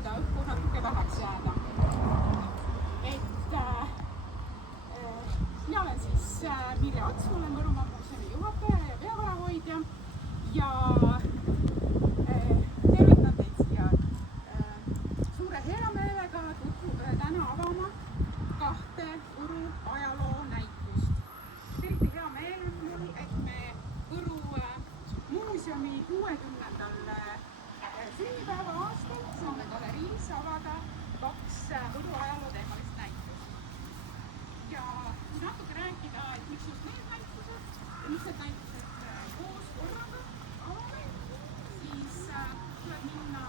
seda õhku natuke väheks jääda. Mina olen siis Mirje Ats, ma olen Võrumaa muuseumi juhataja ja peavarahoidja ja tervitan teid siia suure heameelega täna avama 2 Võru ajaloo näitust. Eriti hea meel on mul, et me Võru muuseumi 60. sünnipäeva aastal saame galeriis avada 2 Võru ajaloo teemalist näitust. Ja natuke rääkida, et miks just need näitused ja miks need näitused koos korraga avame, siis tuleb minna